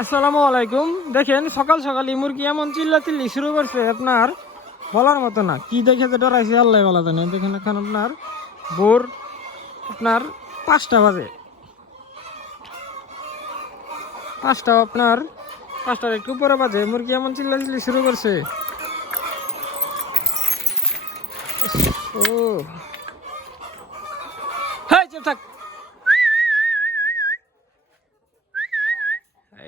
আসসালামু আলাইকুম। দেখেন, সকাল সকাল এই মুরগি এমন চিল্লা চিল্লি শুরু করছে আপনার বলার মতো না। কি দেখে যে ডরাইছে, আল্লাহ বলা জানে। দেখেন এখন আপনার ভোর আপনার পাঁচটা বাজে। পাঁচটা আপনার পাঁচটার একটু পরে বাজে। মুরগি এমন চিল্লা চিল্লি শুরু করছে। ও। হাই চুপ থাক।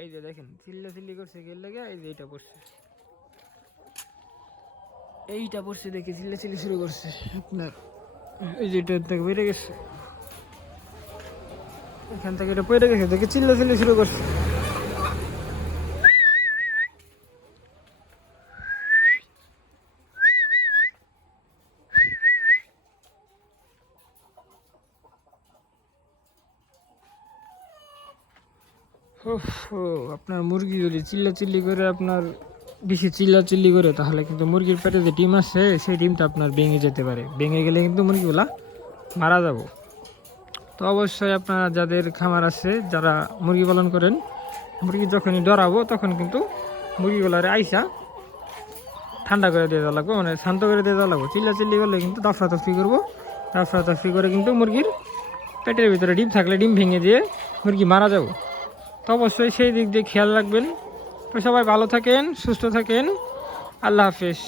এই যে দেখেন, চিল্লা চিল্লি করছে গেল লাগে এই যে এইটা পড়ছে। এইটা পড়ছে দেখে চিল্লা চিল্লি শুরু করছে। আপনার, এই যে এটা থেকে বেড়ে গেছে। এখান থেকে এটা পড়ে গেছে, দেখে চিল্লা চিল্লি শুরু করছে। আপনার মুরগি যদি চিল্লা চিল্লি করে আপনার বেশি চিল্লা চিল্লি করে, তাহলে কিন্তু মুরগির পেটে যে ডিম আছে, সেই ডিমটা আপনার ভেঙে যেতে পারে। ভেঙে গেলে কিন্তু মুরগিগুলা মারা যাব। তো অবশ্যই আপনারা যাদের খামার আছে, যারা মুরগি পালন করেন, মুরগি যখনই ডরাবো, তখন কিন্তু মুরগিগুলারে আইসা ঠান্ডা করে দিয়ে দেওয়া লাগবে মানে শান্ত করে দিয়ে দেওয়া লাগবে চিল্লা চিল্লি করলে কিন্তু দফরা তফরি করব। দফরা তফরি করে কিন্তু মুরগির পেটের ভিতরে ডিম থাকলে ডিম ভেঙে দিয়ে মুরগি মারা যাব। তো অবশ্যই সেই দিক দিয়ে খেয়াল রাখবেন। তো সবাই ভালো থাকেন, সুস্থ থাকেন। আল্লাহ হাফেজ।